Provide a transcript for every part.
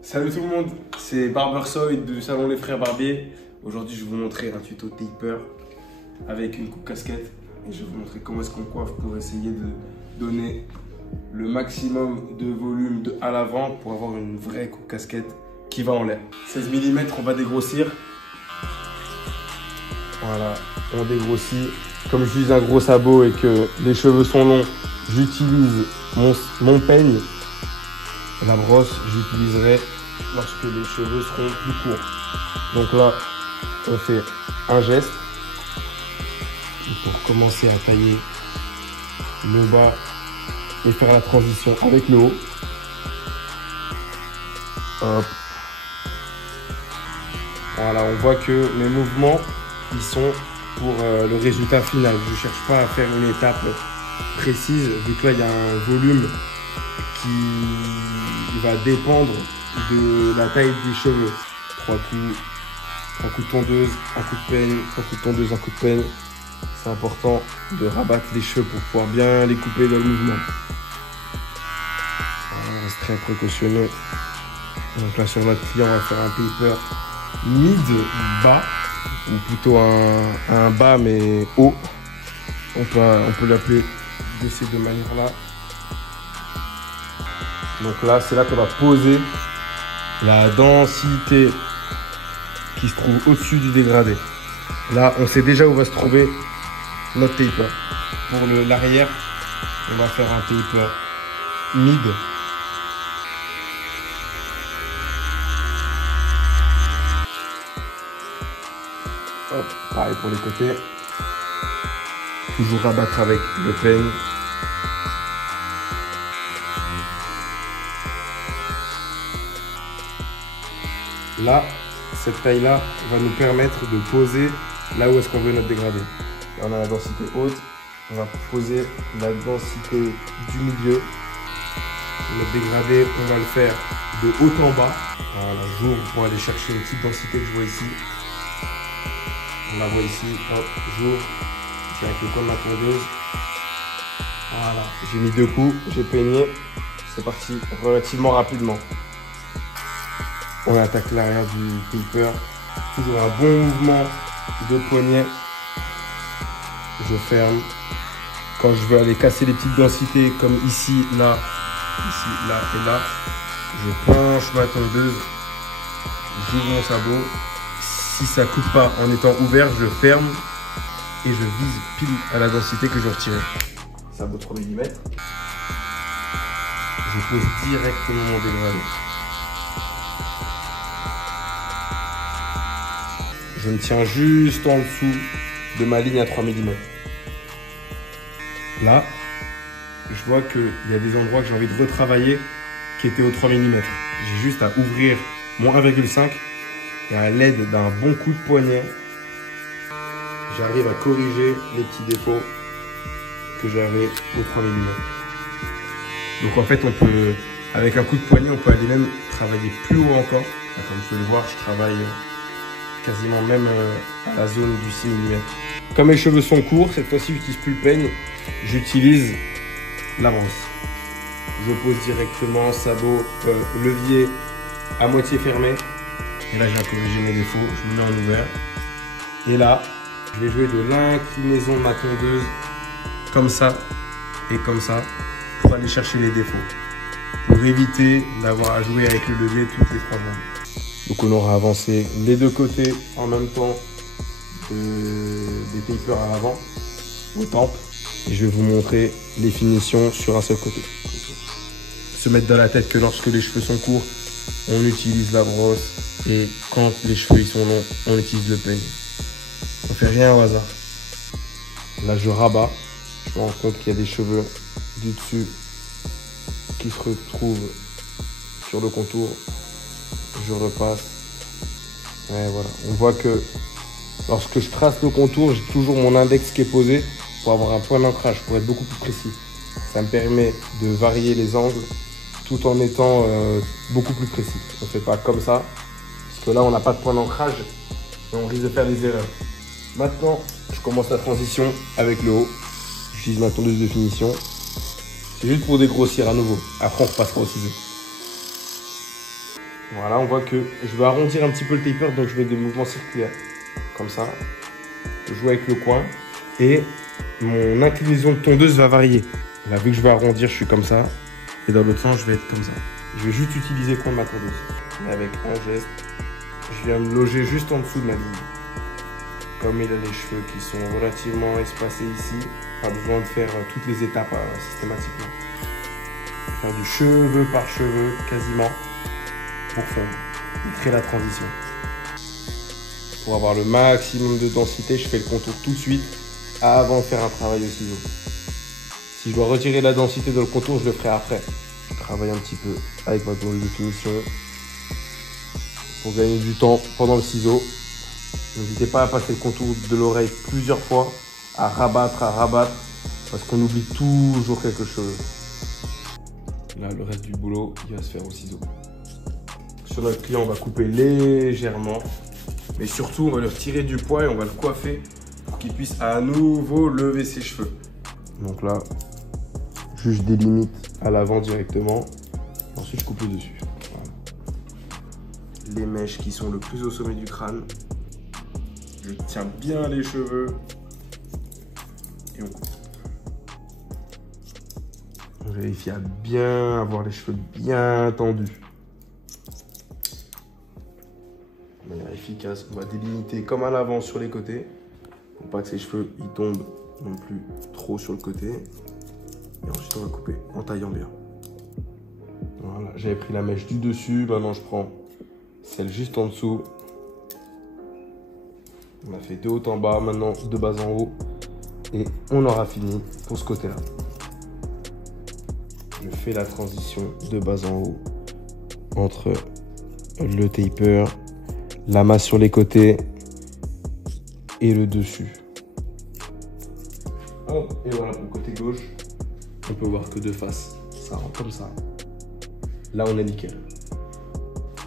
Salut tout le monde, c'est Barbersoy du salon Les Frères Barbier. Aujourd'hui je vais vous montrer un tuto taper avec une coupe casquette. Et je vais vous montrer comment est-ce qu'on coiffe pour essayer de donner le maximum de volume à l'avant pour avoir une vraie coupe casquette qui va en l'air. 16 mm, on va dégrossir. Voilà, on dégrossit. Comme j'utilise un gros sabot et que les cheveux sont longs, j'utilise mon peigne. La brosse, j'utiliserai lorsque les cheveux seront plus courts. Donc là, on fait un geste pour commencer à tailler le bas et faire la transition avec le haut. Hop. Voilà, on voit que mes mouvements, ils sont pour le résultat final. Je ne cherche pas à faire une étape précise, vu que là, il y a un volume qui va dépendre de la taille des cheveux. 3 coups de tondeuse, un coup de peigne, 3 coups de tondeuse, un coup de peigne. C'est important de rabattre les cheveux pour pouvoir bien les couper dans le mouvement. On reste très précautionneux. Donc là sur notre client, on va faire un taper mid-bas, ou plutôt un bas mais haut. On peut l'appeler de ces deux manières-là. Donc là, c'est là qu'on va poser la densité qui se trouve au-dessus du dégradé. Là, on sait déjà où va se trouver notre taper. Pour l'arrière, on va faire un taper mid. Hop, pareil pour les côtés. Toujours rabattre avec le peigne. Là, cette taille-là va nous permettre de poser là où est-ce qu'on veut notre dégradé. Là, on a la densité haute, on va poser la densité du milieu. Notre dégradé, on va le faire de haut en bas. Voilà, j'ouvre pour aller chercher une petite densité que je vois ici. On la voit ici, hop, j'ouvre, je viens avec le coin de ma tondeuse. Voilà, j'ai mis 2 coups, j'ai peigné, c'est parti relativement rapidement. On attaque l'arrière du taper. Toujours un bon mouvement de poignet. Je ferme. Quand je veux aller casser les petites densités comme ici, là et là, je penche ma tondeuse. J'ouvre mon sabot. Si ça ne coupe pas en étant ouvert, je ferme et je vise pile à la densité que je retire. Sabot 3 mm. Je pose directement mon dégradé. Je me tiens juste en dessous de ma ligne à 3 mm. Là, je vois qu'il y a des endroits que j'ai envie de retravailler qui étaient au 3 mm. J'ai juste à ouvrir mon 1,5 et à l'aide d'un bon coup de poignet, j'arrive à corriger les petits défauts que j'avais au 3 mm. Donc en fait, avec un coup de poignet, on peut aller même travailler plus haut encore. Comme vous pouvez le voir, je travaille quasiment même à la zone du 6 mm. Comme mes cheveux sont courts, cette fois-ci, j'utilise plus le peigne, j'utilise la brosse. Je pose directement sabot, levier à moitié fermé. Et là, j'ai corrigé mes défauts, je me mets en ouvert. Et là, je vais jouer de l'inclinaison de ma tondeuse, comme ça et comme ça, pour aller chercher les défauts. Pour éviter d'avoir à jouer avec le levier toutes les 3 secondes. Donc on aura avancé les deux côtés en même temps des tapers à l'avant, aux tempes. Et je vais vous montrer les finitions sur un seul côté. Se mettre dans la tête que lorsque les cheveux sont courts, on utilise la brosse. Et quand les cheveux ils sont longs, on utilise le peigne. On fait rien au hasard. Là je rabats. Je me rends compte qu'il y a des cheveux du dessus qui se retrouvent sur le contour. Je repasse. Et voilà. On voit que lorsque je trace le contour, j'ai toujours mon index qui est posé pour avoir un point d'ancrage, pour être beaucoup plus précis. Ça me permet de varier les angles tout en étant beaucoup plus précis. On ne fait pas comme ça, parce que là, on n'a pas de point d'ancrage et on risque de faire des erreurs. Maintenant, je commence la transition avec le haut. J'utilise ma tondeuse de finition. C'est juste pour dégrossir à nouveau. Après, on repassera au ciseau. Voilà, on voit que je vais arrondir un petit peu le taper, donc je mets des mouvements circulaires. Comme ça. Je joue avec le coin. Et mon inclinaison de tondeuse va varier. Là, vu que je vais arrondir, je suis comme ça. Et dans l'autre sens, je vais être comme ça. Je vais juste utiliser le coin de ma tondeuse. Et avec un geste, je viens me loger juste en dessous de ma ligne. Comme il a les cheveux qui sont relativement espacés ici, pas besoin de faire toutes les étapes systématiquement. Faire du cheveu par cheveu, quasiment, pour fondre et créer la transition. Pour avoir le maximum de densité, je fais le contour tout de suite avant de faire un travail au ciseau. Si je dois retirer la densité de le contour, je le ferai après. Je travaille un petit peu avec ma tondeuse de finition pour gagner du temps pendant le ciseau. N'hésitez pas à passer le contour de l'oreille plusieurs fois, à rabattre, parce qu'on oublie toujours quelque chose. Là, le reste du boulot, il va se faire au ciseau. Sur notre client, on va couper légèrement, mais surtout, on va lui retirer du poids et on va le coiffer pour qu'il puisse à nouveau lever ses cheveux. Donc là, juste des limites à l'avant directement. Ensuite, je coupe le dessus. Voilà. Les mèches qui sont le plus au sommet du crâne. Je tiens bien les cheveux et on coupe. On vérifie à bien avoir les cheveux bien tendus. De manière efficace, on va délimiter comme à l'avant sur les côtés pour pas que ces cheveux ils tombent non plus trop sur le côté. Et ensuite on va couper en taillant bien. Voilà, j'avais pris la mèche du dessus, maintenant je prends celle juste en dessous. On a fait de haut en bas, maintenant de bas en haut. Et on aura fini pour ce côté-là. Je fais la transition de bas en haut entre le taper, la masse sur les côtés et le dessus. Hop, et voilà pour le côté gauche. On peut voir que de face, ça rentre comme ça. Là, on est nickel.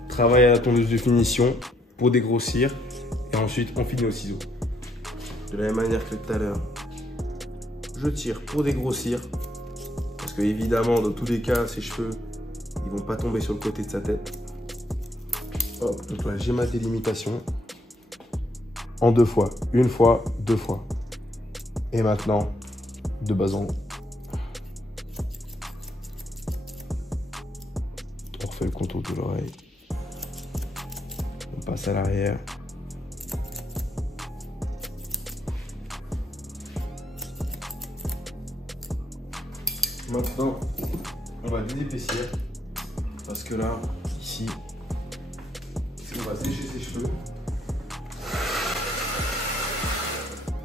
Travail à la tondeuse de finition pour dégrossir. Et ensuite, on finit au ciseau. De la même manière que tout à l'heure, je tire pour dégrossir. Parce que évidemment, dans tous les cas, ses cheveux, ils vont pas tomber sur le côté de sa tête. Hop, donc là, j'ai ma délimitation en 2 fois. 1 fois, 2 fois. Et maintenant, de bas en haut. On refait le contour de l'oreille. On passe à l'arrière. Maintenant, on va désépaissir parce que là, ici, on va sécher ses cheveux.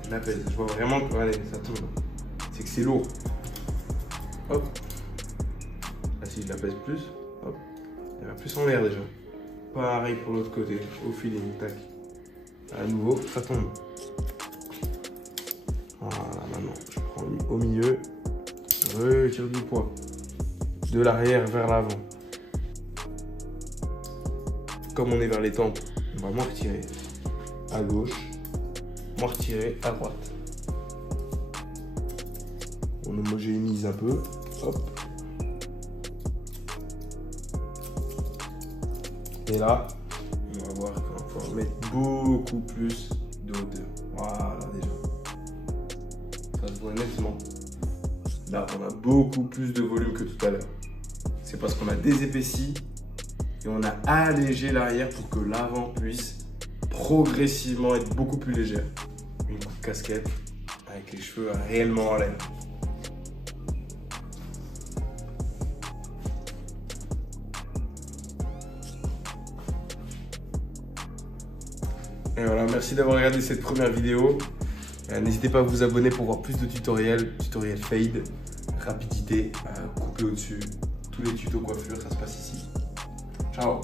Je la pèse, je vois vraiment que allez, ça tombe. C'est que c'est lourd. Hop. Là, si je la pèse plus, hop, elle va plus en l'air déjà. Pareil pour l'autre côté, au feeling, tac. À nouveau, ça tombe. Voilà, maintenant, je prends au milieu. Retire du poids de l'arrière vers l'avant. Comme on est vers les tempes, on va moins retirer à gauche, moins retirer à droite. On homogénéise un peu. Hop. Et là, on va voir qu'on va pouvoir mettre beaucoup plus de hauteur. Voilà déjà. Ça se voit nettement. Là, on a beaucoup plus de volume que tout à l'heure. C'est parce qu'on a désépaissi et on a allégé l'arrière pour que l'avant puisse progressivement être beaucoup plus légère. Une coupe casquette avec les cheveux réellement en l'air. Et voilà, merci d'avoir regardé cette première vidéo. N'hésitez pas à vous abonner pour voir plus de tutoriels fade, rapidité, couper au-dessus, tous les tutos coiffure, ça se passe ici. Ciao.